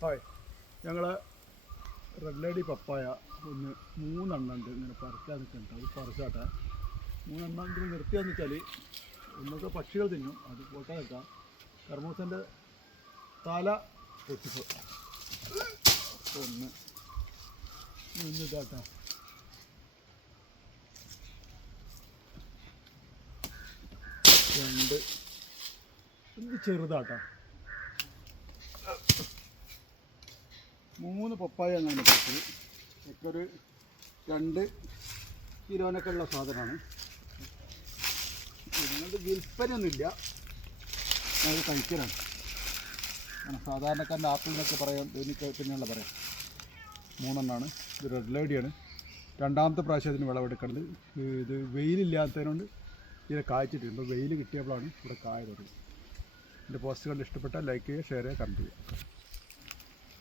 Hi, ഞങ്ങൾ red lady പപ്പായ ഒന്ന് 3 എണ്ണം ഉണ്ട് ഇങ്ങനെ പറിക്കാൻ നിൽക്കുന്നുണ്ട്. അത് പറിച്ചാട്ടെ. 3 എണ്ണം ഇതിൽ നിർത്തിയാന്ന് വെച്ചാൽ ഒന്നൊക്കെ പക്ഷികൾ തിന്നും, അത് പോട്ടെ നിൽക്കാം. കർമ്മൂസൻ്റെ തല പൊട്ടിപ്പോ ഒന്ന് ഇതാട്ടാ. രണ്ട് ഇത് ചെറുതാട്ടാ. 3 പപ്പായ അങ്ങനെ പറ്റും. ഒക്കെ ഒരു 2 കിലോനൊക്കെ ഉള്ള സാധനമാണ്. ഇതിനകത്ത് വിൽപ്പനയൊന്നുമില്ല, അത് കഴിക്കലാണ്. സാധാരണക്കാരൻ്റെ ആപ്പിൾ എന്നൊക്കെ പറയാം, എനിക്ക് പിന്നെയുള്ള പറയാം. 3 എണ്ണമാണ്. ഇത് റെഡ് ലേഡിയാണ്. രണ്ടാമത്തെ പ്രാവശ്യം ഇതിന് വിളവെടുക്കുന്നത്. ഇത് വെയിലില്ലാത്തതിനോണ്ട് ഇതിനെ കായ്ച്ചിട്ടുണ്ട്. ഇപ്പോൾ വെയിൽ കിട്ടിയപ്പോഴാണ് ഇവിടെ കായ തുടങ്ങി. എൻ്റെ പോസ്റ്റ് കണ്ട് ഇഷ്ടപ്പെട്ടാൽ ലൈക്ക് ചെയ്യുക, ഷെയർ ചെയ്യുക, കമൻറ്റ് ചെയ്യുക.